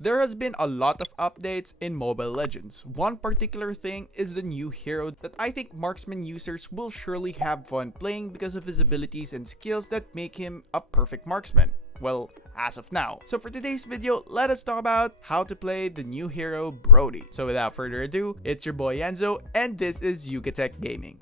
There has been a lot of updates in Mobile Legends. One particular thing is the new hero that I think marksman users will surely have fun playing because of his abilities and skills that make him a perfect marksman. Well, as of now. So for today's video, let us talk about how to play the new hero Brody. So without further ado, it's your boy Enzo and this is Yucatec Gaming.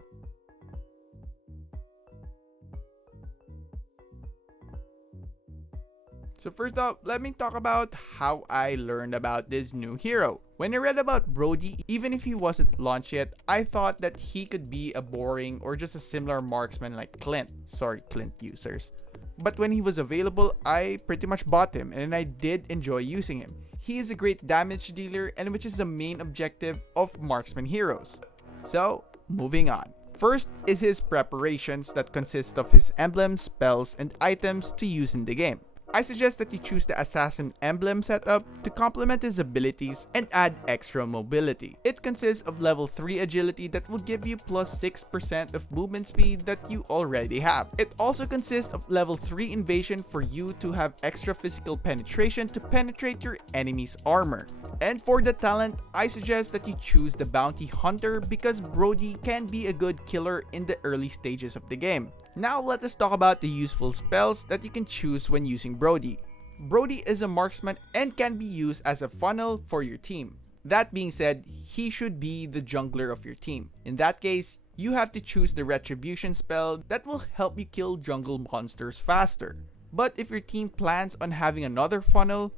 So first up, let me talk about how I learned about this new hero. When I read about Brody, even if he wasn't launched yet, I thought that he could be a boring or just a similar marksman like Clint. Sorry, Clint users. But when he was available, I pretty much bought him and I did enjoy using him. He is a great damage dealer and which is the main objective of marksman heroes. So, moving on. First is his preparations that consist of his emblems, spells, and items to use in the game. I suggest that you choose the Assassin emblem setup to complement his abilities and add extra mobility. It consists of level 3 agility that will give you plus 6% of movement speed that you already have. It also consists of level 3 invasion for you to have extra physical penetration to penetrate your enemy's armor. And for the talent, I suggest that you choose the Bounty Hunter because Brody can be a good killer in the early stages of the game. Now let us talk about the useful spells that you can choose when using Brody. Brody is a marksman and can be used as a funnel for your team. That being said, he should be the jungler of your team. In that case, you have to choose the Retribution spell that will help you kill jungle monsters faster. But if your team plans on having another funnel,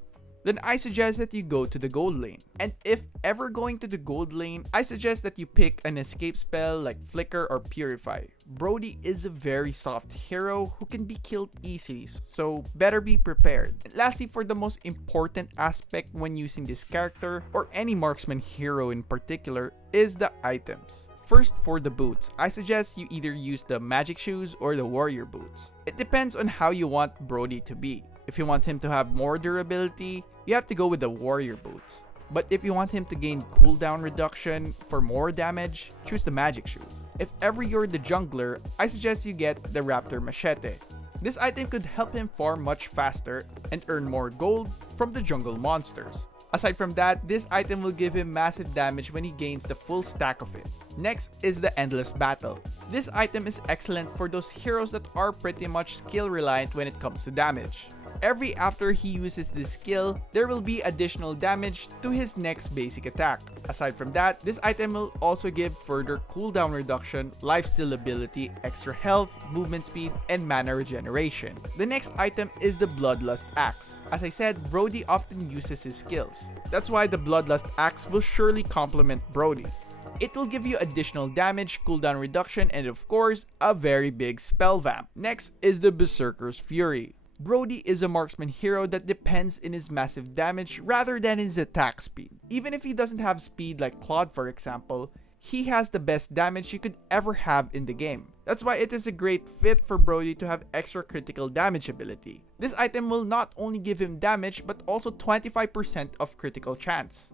then I suggest that you go to the gold lane. And if ever going to the gold lane, I suggest that you pick an escape spell like Flicker or Purify. Brody is a very soft hero who can be killed easily, so better be prepared. And lastly, for the most important aspect when using this character, or any marksman hero in particular, is the items. First, for the boots, I suggest you either use the magic shoes or the warrior boots. It depends on how you want Brody to be. If you want him to have more durability, you have to go with the warrior boots. But if you want him to gain cooldown reduction for more damage, choose the magic shoes. If ever you're the jungler, I suggest you get the raptor machete. This item could help him farm much faster and earn more gold from the jungle monsters. Aside from that, this item will give him massive damage when he gains the full stack of it. Next is the Endless Battle. This item is excellent for those heroes that are pretty much skill reliant when it comes to damage. Every after he uses this skill, there will be additional damage to his next basic attack. Aside from that, this item will also give further cooldown reduction, lifesteal ability, extra health, movement speed, and mana regeneration. The next item is the Bloodlust Axe. As I said, Brody often uses his skills. That's why the Bloodlust Axe will surely complement Brody. It will give you additional damage, cooldown reduction, and of course, a very big spell vamp. Next is the Berserker's Fury. Brody is a marksman hero that depends in his massive damage rather than his attack speed. Even if he doesn't have speed like Claude for example, he has the best damage you could ever have in the game. That's why it is a great fit for Brody to have extra critical damage ability. This item will not only give him damage but also 25% of critical chance.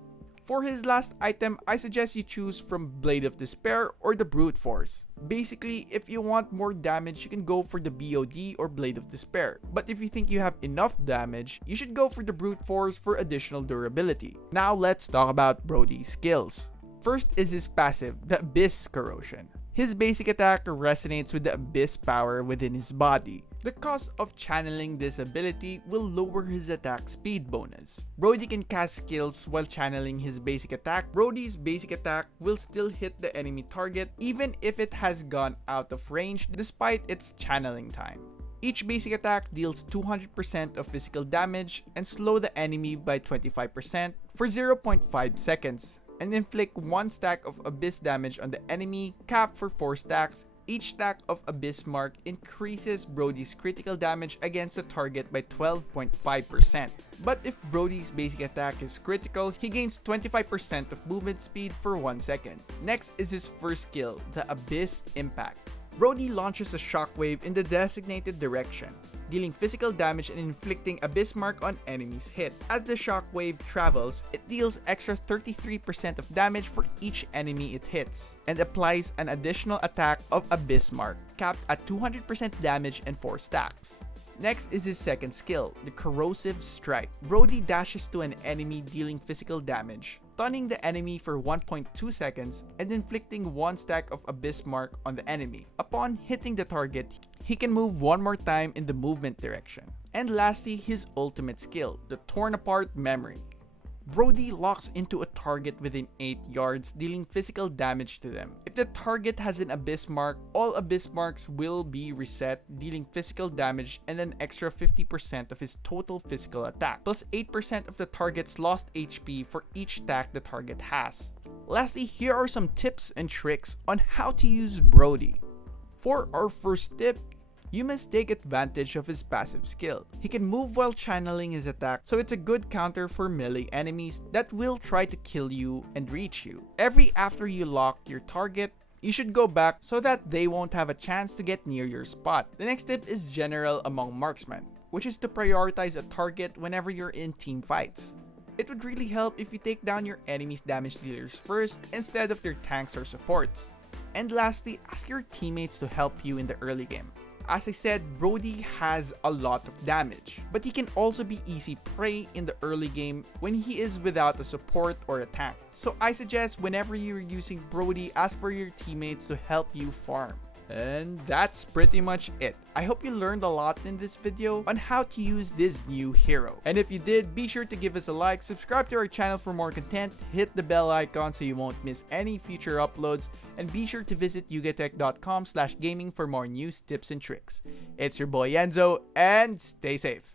For his last item, I suggest you choose from Blade of Despair or the Brute Force. Basically, if you want more damage, you can go for the BOD or Blade of Despair. But if you think you have enough damage, you should go for the Brute Force for additional durability. Now let's talk about Brody's skills. First is his passive, the Abyss Corrosion. His basic attack resonates with the Abyss power within his body. The cost of channeling this ability will lower his attack speed bonus. Brody can cast skills while channeling his basic attack. Brody's basic attack will still hit the enemy target even if it has gone out of range despite its channeling time. Each basic attack deals 200% of physical damage and slow the enemy by 25% for 0.5 seconds. And inflict 1 stack of Abyss damage on the enemy, capped for 4 stacks. Each stack of Abyss mark increases Brody's critical damage against the target by 12.5%. But if Brody's basic attack is critical, he gains 25% of movement speed for 1 second. Next is his first skill, the Abyss Impact. Brody launches a shockwave in the designated direction, dealing physical damage and inflicting Abyss mark on enemies hit. As the shockwave travels, it deals extra 33% of damage for each enemy it hits, and applies an additional attack of Abyss mark, capped at 200% damage and 4 stacks. Next is his second skill, the Corrosive Stripe. Brody dashes to an enemy dealing physical damage, stunning the enemy for 1.2 seconds and inflicting 1 stack of Abyss Mark on the enemy. Upon hitting the target, he can move one more time in the movement direction. And lastly, his ultimate skill, the Torn Apart Memory. Brody locks into a target within 8 yards, dealing physical damage to them. If the target has an Abyss Mark, all Abyss Marks will be reset, dealing physical damage and an extra 50% of his total physical attack, plus 8% of the target's lost HP for each stack the target has. Lastly, here are some tips and tricks on how to use Brody. For our first tip, you must take advantage of his passive skill. He can move while channeling his attack, so it's a good counter for melee enemies that will try to kill you and reach you. Every after you lock your target, you should go back so that they won't have a chance to get near your spot. The next tip is general among marksmen, which is to prioritize a target whenever you're in team fights. It would really help if you take down your enemy's damage dealers first instead of their tanks or supports. And lastly, ask your teammates to help you in the early game. As I said, Brody has a lot of damage, but he can also be easy prey in the early game when he is without a support or a tank. So I suggest whenever you're using Brody, ask for your teammates to help you farm. And that's pretty much it. I hope you learned a lot in this video on how to use this new hero. And if you did, be sure to give us a like, subscribe to our channel for more content, hit the bell icon so you won't miss any future uploads, and be sure to visit yugatech.com/gaming for more news, tips, and tricks. It's your boy Enzo, and stay safe.